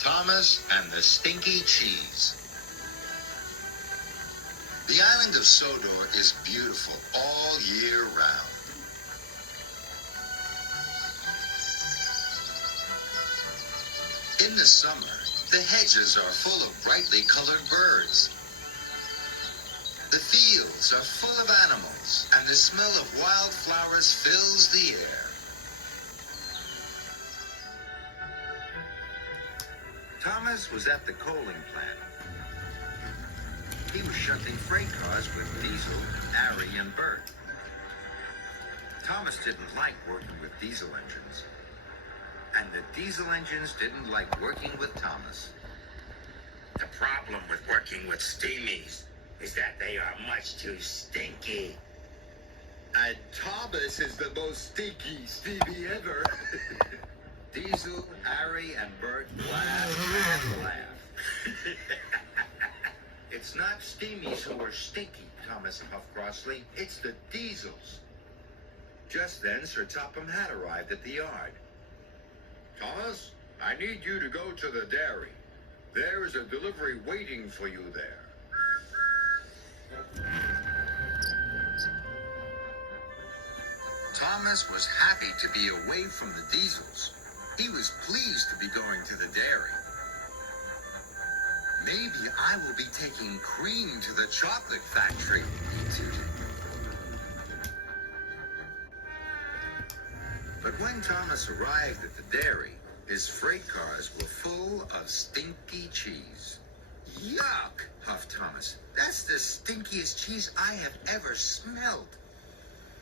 Thomas and the Stinky Cheese. The island of Sodor is beautiful all year round. In the summer, the hedges are full of brightly colored birds. The fields are full of animals, and the smell of wildflowers fills the air. Thomas was at the coaling plant. He was shunting freight cars with Diesel, Arry, and Bert. Thomas didn't like working with diesel engines, and the diesel engines didn't like working with Thomas. The problem with working with steamies is that they are much too stinky. And Thomas is the most stinky steamy ever. Diesel, Arry, and Bert laughed and laughed. It's not steamies who are stinky, Thomas puffed crossly. It's the diesels. Just then, Sir Topham had arrived at the yard. Thomas, I need you to go to the dairy. There is a delivery waiting for you there. Thomas was happy to be away from the diesels. He was pleased to be going to the dairy. Maybe I will be taking cream to the chocolate factory, he tooted. But when Thomas arrived at the dairy, his freight cars were full of stinky cheese. Yuck, puffed Thomas. That's the stinkiest cheese I have ever smelled.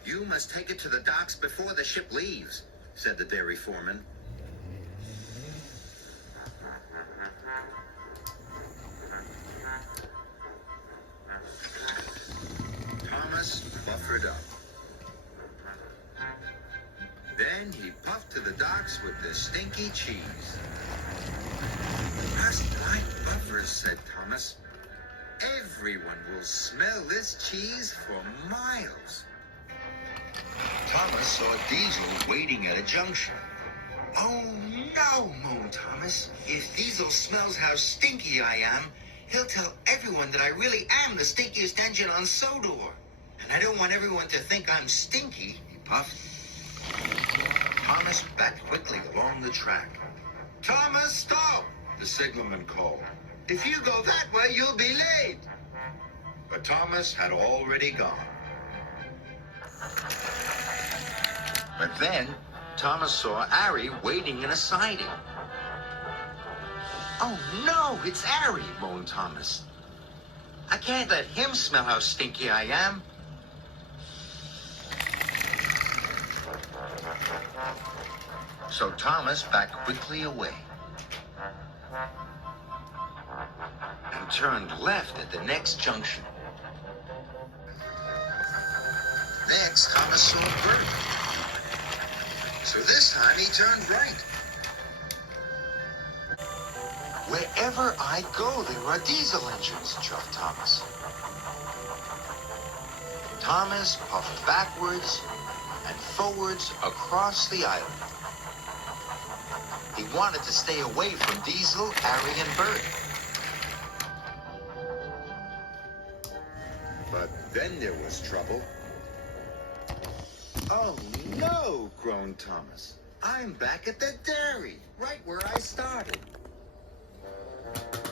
You must take it to the docks before the ship leaves, said the dairy foreman. Thomas buffered up. Then he puffed to the docks with the stinky cheese. Just like buffers, said Thomas. Everyone will smell this cheese for miles. Thomas saw Diesel waiting at a junction. Oh no, moaned Thomas. If Diesel smells how stinky I am, he'll tell everyone that I really am the stinkiest engine on Sodor. And I don't want everyone to think I'm stinky, he puffed. Thomas backed quickly along the track. Thomas, stop, the signalman called. If you go that way, you'll be late. But Thomas had already gone. But then, Thomas saw Arry waiting in a siding. Oh no, it's Arry, moaned Thomas. I can't let him smell how stinky I am. So Thomas backed quickly away and turned left at the next junction. Next, Thomas saw Bert. So this time he turned right. Wherever I go, there are diesel engines, chuffed Thomas. Thomas puffed backwards and forwards across the island. He wanted to stay away from Diesel, Arry, and Bert. But then there was trouble. Oh no, groaned Thomas. I'm back at the dairy, right where I started.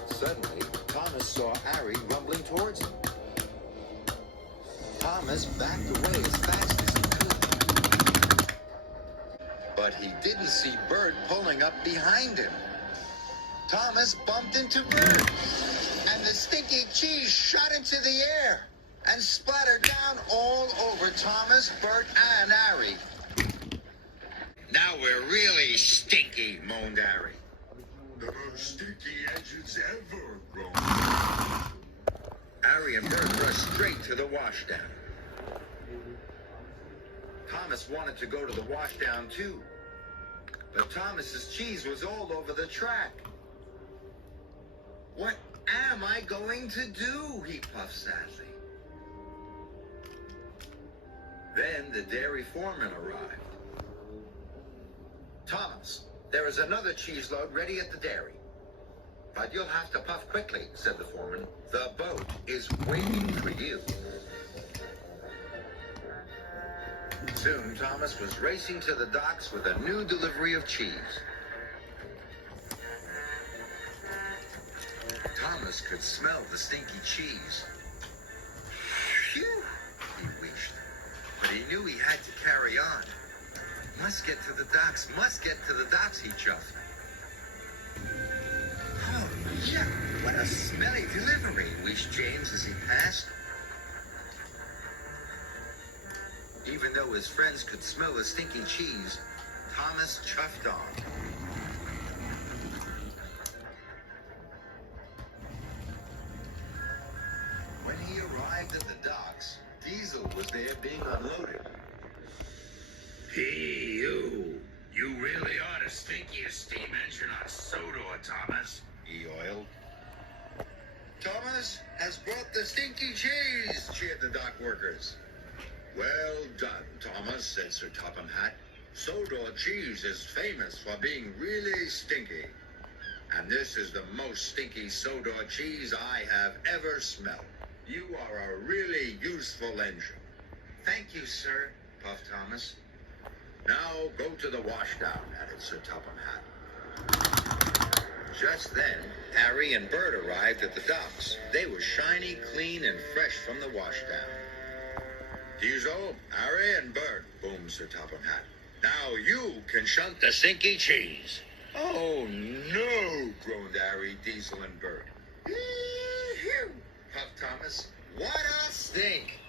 Suddenly, Thomas saw Arry rumbling towards him. Thomas backed away as fast as he could. But he didn't see Bert pulling up behind him. Thomas bumped into Bert, and the stinky cheese shot into the air and splattered down all over Thomas, Bert, and Arry. Now we're really stinky, moaned Arry. The most stinky engines ever, grown. Arry and Bert rushed straight to the washdown. Thomas wanted to go to the washdown too, but Thomas's cheese was all over the track. What am I going to do? He puffed sadly. Then the dairy foreman arrived. Thomas, there is another cheese load ready at the dairy. But you'll have to puff quickly, said the foreman. The boat is waiting for you. Soon, Thomas was racing to the docks with a new delivery of cheese. Thomas could smell the stinky cheese. Phew, he wished. But he knew he had to carry on. Must get to the docks, he chuffed. Oh, yeah, what a smelly delivery, wished James as he passed. Even though his friends could smell the stinky cheese, Thomas chuffed on. When he arrived at the docks, Diesel was there being unloaded. Hey, you. You really are the stinkiest steam engine on Sodor, Thomas. He oiled. Thomas has brought the stinky cheese, cheered the dock workers. Well done, Thomas, said Sir Topham Hatt. Sodor cheese is famous for being really stinky. And this is the most stinky Sodor cheese I have ever smelled. You are a really useful engine. Thank you, sir, puffed Thomas. Now go to the washdown, added Sir Topham Hatt. Just then, Arry and Bert arrived at the docks. They were shiny, clean, and fresh from the washdown. Diesel, Arry, and Bert, boomed Sir Topham Hatt. Now you can shunt the stinky cheese. Oh, no, groaned Arry, Diesel, and Bert. Puffed Thomas. What a stink!